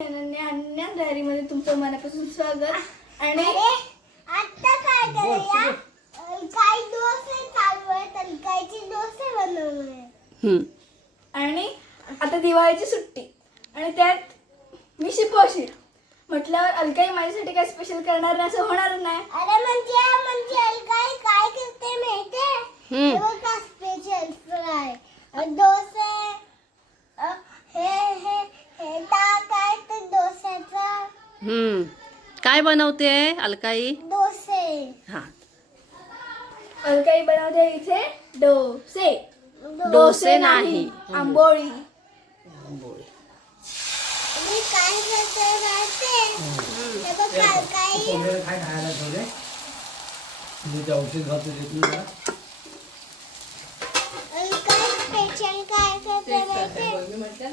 अन्या डायरीमध्ये तुमचं मनापासून स्वागत. आणि आता काय करूया? काही डोसे चालू आहेत आणि काहीचे डोसे बनवले. आणि आता दिवाळीची सुट्टी. आणि त्यात मी शिकवशील. म्हटल्यावर अलकाई माझ्यासाठी काय स्पेशल करणार नाही असं होणार नाही. अरे म्हणजे म्हणजे काय काय करते माहितीये. हे बघा काय बनवते अलकाई? डोसे. हा. अलकाई बनवते इथे डोसे. डोसे नाही आंबोळी. मी काय करते हे बघा काही कोंबड्याला काय खायला ठेवले म्हणजे ते औषध घालतो. काय स्पेशल काय करते माहितीये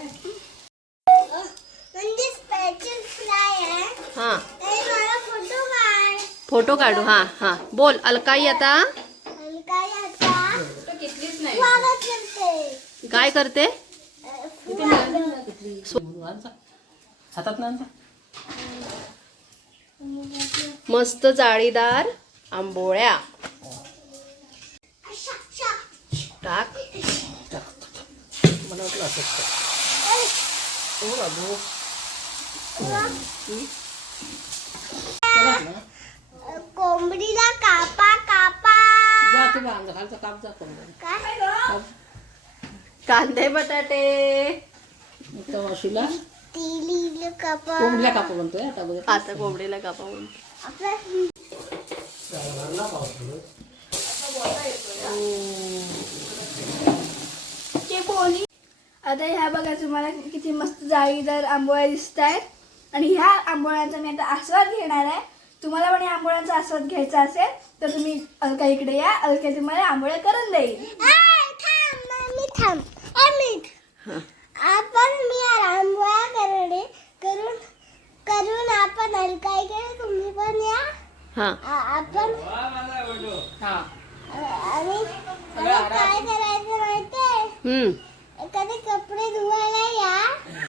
अ, म्हणजे स्पेशल फ्राय आहे. हा. फोटो काढू हा हा. बोल अलकाई आता? काय करते. मस्त जाळीदार आंबोळ्या. टाक. मला वाटलं असंच काय. अरे, हो बाबू. अ, कोंबडीला कापा कापा जा ते बा, अंगा खालचा काप जा कोंबड्याला. काय कांदे बटाटे. वाशीला कापा. कोंबडीला कापू म्हणतोय आता बघ. आता कोंबडीला कापावून आपलं के पोली आता ह्या बघा तुम्हाला किती मस्त जाळीदार आंबोळ्या दिसत आहेत आणि ह्या आंबोळ्यांचा मी आता आस्वाद घेणार आहे. तुम्हाला पण या आंबोळ्यांचा आस्वाद घ्यायचा असेल तर तुम्ही अलका इकडे या. अलका तुम्हाला आंबोळ्या करून देईल. थांब मम्मी थांब. हा. आपण मी रांगोळ्या करणे करून करून आपण हलकाई केलं तुम्ही पण या. हा. आपण हा आणि काय करायचं माहितीये?